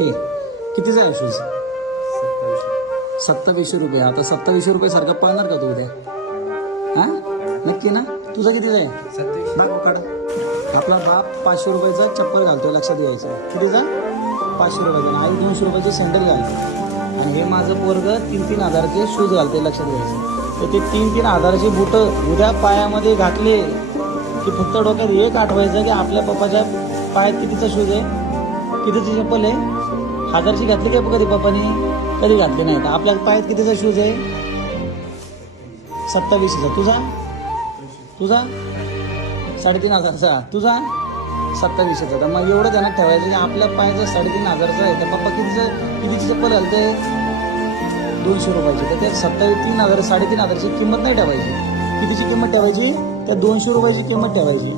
Okay, कितीचा आहे shoes? 2700 रुपये. आता 2700 रुपये सारखा पळणार का तू उद्या? हा नक्की ना? तुझा कितीचा आहे? 2700. काढ. आपला बाप 500 रुपयाचा चप्पल घालतोय, लक्षात घ्यायचं. कितीचा? 500 रुपयाचा. आई 200 रुपयाचे सँडल घालतो. आणि हे माझं पोरग 3-3 हजाराचे शूज घालते, लक्षात घ्यायचं. तर ते 3-3 हजाराचे बूट उद्या पायामध्ये घातले की फक्त डोक्यात एक आठवायचं की आपल्या पप्पाच्या पायात कितीचा शूज आहे, कितीची चप्पल आहे. 1000ची घातली काय कधी पप्पानी? कधी घातली नाही. तर आपल्या पायात कितीचा शूज आहे? 2700चा. तुझा 3500चा. तुझा 2700चा. तर मग एवढं ध्यानात ठेवायचं की आपल्या पायाचा 3500चा आहे, तर पप्पा कितीची चप्पल घालते? 200 रुपयाची. तर त्या 3500 3500ची किंमत नाही ठेवायची. कितीची किंमत ठेवायची? त्या 200 रुपयाची किंमत ठेवायची.